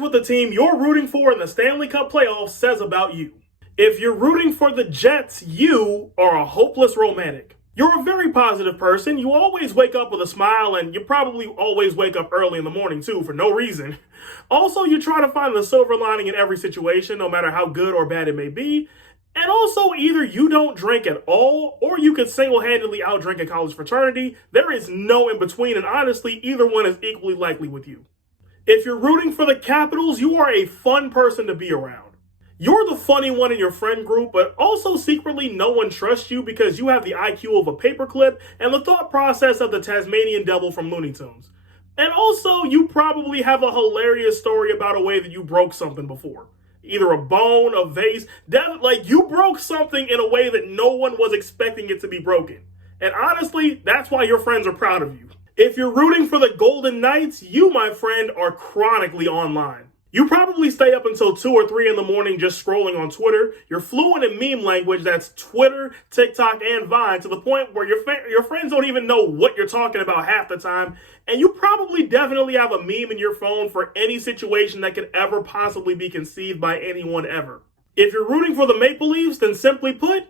what the team you're rooting for in the Stanley Cup playoffs says about you. If you're rooting for the Jets, you are a hopeless romantic. You're a very positive person. You always wake up with a smile, and you probably always wake up early in the morning, too, for no reason. Also, you try to find the silver lining in every situation, no matter how good or bad it may be. And also, either you don't drink at all, or you can single-handedly outdrink a college fraternity. There is no in between, and honestly, either one is equally likely with you. If you're rooting for the Capitals, you are a fun person to be around. You're the funny one in your friend group, but also secretly no one trusts you because you have the IQ of a paperclip and the thought process of the Tasmanian devil from Looney Tunes. And also, you probably have a hilarious story about a way that you broke something before. Either a bone, a vase, like you broke something in a way that no one was expecting it to be broken. And honestly, that's why your friends are proud of you. If you're rooting for the Golden Knights, you, my friend, are chronically online. You probably stay up until 2 or 3 in the morning just scrolling on Twitter. You're fluent in meme language, that's Twitter, TikTok, and Vine, to the point where your friends don't even know what you're talking about half the time. And you probably definitely have a meme in your phone for any situation that could ever possibly be conceived by anyone ever. If you're rooting for the Maple Leafs, then simply put,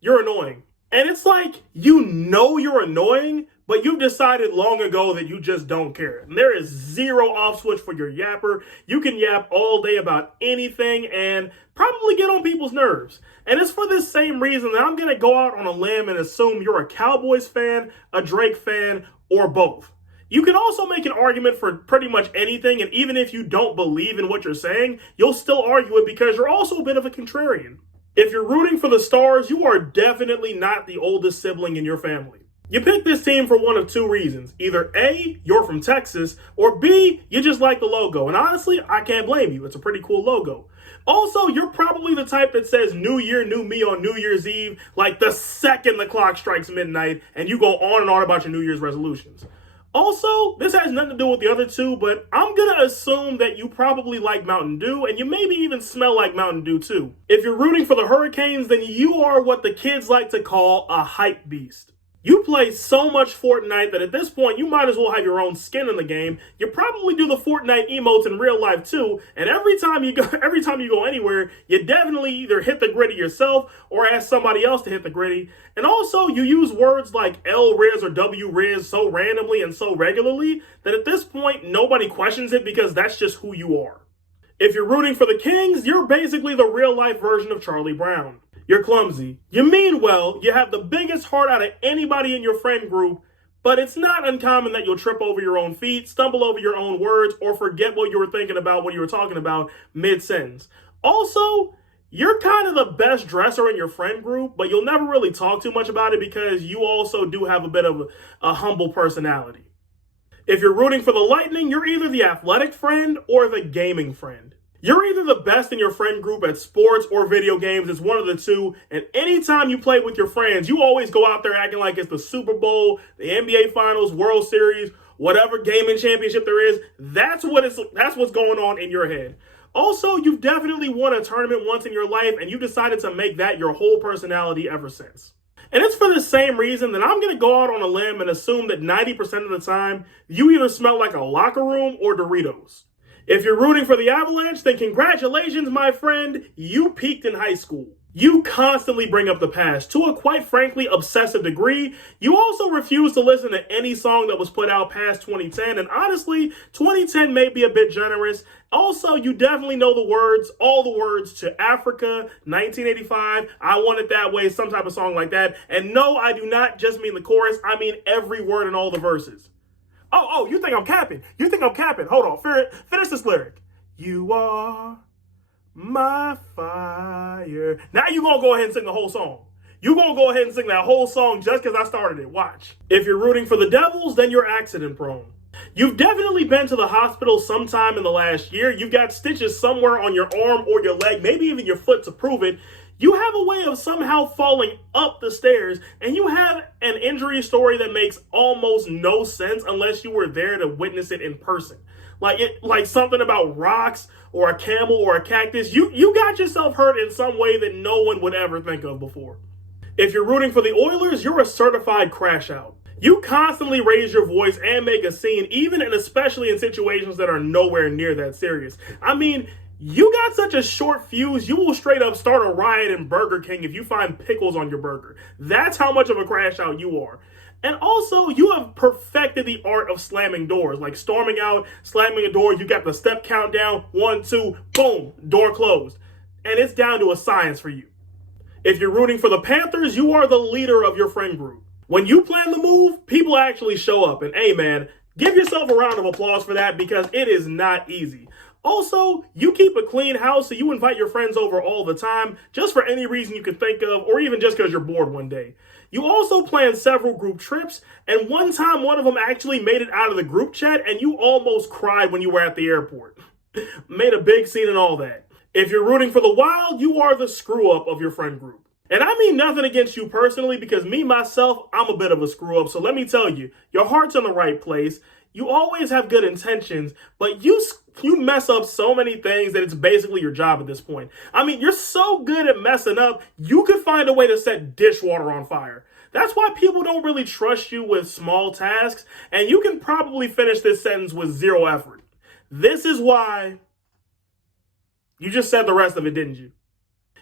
you're annoying. And it's like, you know you're annoying, but you've decided long ago that you just don't care. And there is zero off switch for your yapper. You can yap all day about anything and probably get on people's nerves. And it's for this same reason that I'm going to go out on a limb and assume you're a Cowboys fan, a Drake fan, or both. You can also make an argument for pretty much anything, and even if you don't believe in what you're saying, you'll still argue it because you're also a bit of a contrarian. If you're rooting for the Stars, you are definitely not the oldest sibling in your family. You picked this team for one of two reasons. Either A, you're from Texas, or B, you just like the logo. And honestly, I can't blame you. It's a pretty cool logo. Also, you're probably the type that says New Year, New Me on New Year's Eve, like the second the clock strikes midnight, and you go on and on about your New Year's resolutions. Also, this has nothing to do with the other two, but I'm going to assume that you probably like Mountain Dew, and you maybe even smell like Mountain Dew too. If you're rooting for the Hurricanes, then you are what the kids like to call a hype beast. You play so much Fortnite that at this point, you might as well have your own skin in the game. You probably do the Fortnite emotes in real life too, and every time you go anywhere, you definitely either hit the gritty yourself or ask somebody else to hit the gritty. And also, you use words like L-Riz or W-Riz so randomly and so regularly that at this point, nobody questions it because that's just who you are. If you're rooting for the Kings, you're basically the real-life version of Charlie Brown. You're clumsy. You mean well, you have the biggest heart out of anybody in your friend group, but it's not uncommon that you'll trip over your own feet, stumble over your own words, or forget what you were thinking about when you were talking about mid-sentence. Also, you're kind of the best dresser in your friend group, but you'll never really talk too much about it because you also do have a bit of a humble personality. If you're rooting for the Lightning, you're either the athletic friend or the gaming friend. You're either the best in your friend group at sports or video games. It's one of the two. And anytime you play with your friends, you always go out there acting like it's the Super Bowl, the NBA Finals, World Series, whatever gaming championship there is. That's what's going on in your head. Also, you've definitely won a tournament once in your life, and you decided to make that your whole personality ever since. And it's for the same reason that I'm going to go out on a limb and assume that 90% of the time, you either smell like a locker room or Doritos. If you're rooting for the Avalanche, then congratulations, my friend. You peaked in high school. You constantly bring up the past to a quite frankly obsessive degree. You also refuse to listen to any song that was put out past 2010. And honestly, 2010 may be a bit generous. Also, you definitely know the words, all the words to Africa, 1985, I Want It That Way, some type of song like that. And no, I do not just mean the chorus. I mean every word in all the verses. Oh, you think I'm capping. Hold on, finish this lyric. You are my fire. Now you're going to go ahead and sing the whole song. You're going to go ahead and sing that whole song just because I started it. Watch. If you're rooting for the Devils, then you're accident prone. You've definitely been to the hospital sometime in the last year. You've got stitches somewhere on your arm or your leg, maybe even your foot to prove it. You have a way of somehow falling up the stairs, and you have an injury story that makes almost no sense unless you were there to witness it in person. Like something about rocks or a camel or a cactus. You got yourself hurt in some way that no one would ever think of before. If you're rooting for the Oilers, you're a certified crash out. You constantly raise your voice and make a scene, even and especially in situations that are nowhere near that serious. I mean, you got such a short fuse, you will straight up start a riot in Burger King if you find pickles on your burger. That's how much of a crash out you are. And also, you have perfected the art of slamming doors, like storming out, slamming a door. You got the step countdown, 1, 2, boom, door closed. And it's down to a science for you. If you're rooting for the Panthers, you are the leader of your friend group. When you plan the move, people actually show up. And hey, man, give yourself a round of applause for that because it is not easy. Also, you keep a clean house, so you invite your friends over all the time, just for any reason you can think of, or even just because you're bored one day. You also plan several group trips, and one time one of them actually made it out of the group chat, and you almost cried when you were at the airport. Made a big scene and all that. If you're rooting for the Wild, you are the screw-up of your friend group. And I mean nothing against you personally, because me, myself, I'm a bit of a screw-up, so let me tell you, your heart's in the right place. You always have good intentions, but you mess up so many things that it's basically your job at this point. I mean, you're so good at messing up, you could find a way to set dishwater on fire. That's why people don't really trust you with small tasks, and you can probably finish this sentence with zero effort. This is why you just said the rest of it, didn't you?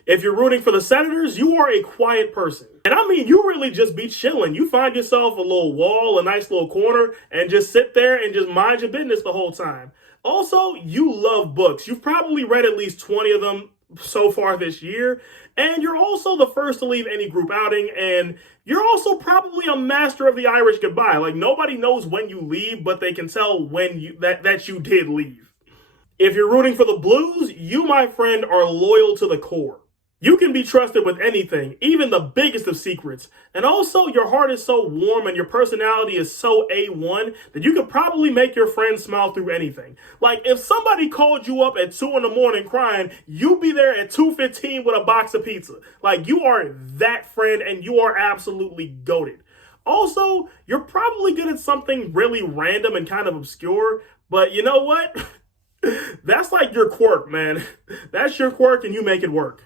If you're rooting for the Senators, you are a quiet person. And I mean, you really just be chilling. You find yourself a little wall, a nice little corner, and just sit there and just mind your business the whole time. Also, you love books. You've probably read at least 20 of them so far this year. And you're also the first to leave any group outing. And you're also probably a master of the Irish goodbye. Like, nobody knows when you leave, but they can tell when that you did leave. If you're rooting for the Blues, you, my friend, are loyal to the core. You can be trusted with anything, even the biggest of secrets. And also, your heart is so warm and your personality is so A1 that you could probably make your friends smile through anything. Like, if somebody called you up at 2 in the morning crying, you'd be there at 2:15 with a box of pizza. Like, you are that friend and you are absolutely goated. Also, you're probably good at something really random and kind of obscure, but you know what? That's like your quirk, man. That's your quirk and you make it work.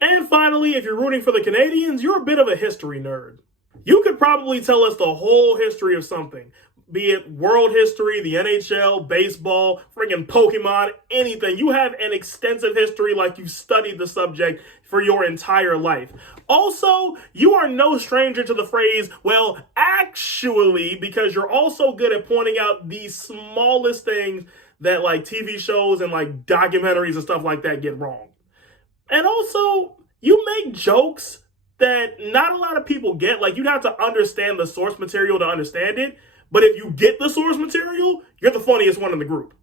And finally, if you're rooting for the Canadiens, you're a bit of a history nerd. You could probably tell us the whole history of something, be it world history, the NHL, baseball, friggin' Pokemon, anything. You have an extensive history like you've studied the subject for your entire life. Also, you are no stranger to the phrase, well, actually, because you're also good at pointing out the smallest things that like TV shows and like documentaries and stuff like that get wrong. And also, you make jokes that not a lot of people get. Like, you'd have to understand the source material to understand it. But if you get the source material, you're the funniest one in the group.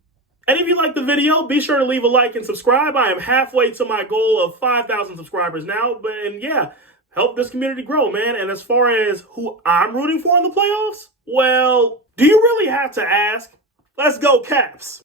And if you like the video, be sure to leave a like and subscribe. I am halfway to my goal of 5,000 subscribers now. And yeah, help this community grow, man. And as far as who I'm rooting for in the playoffs, well, do you really have to ask? Let's go, Caps.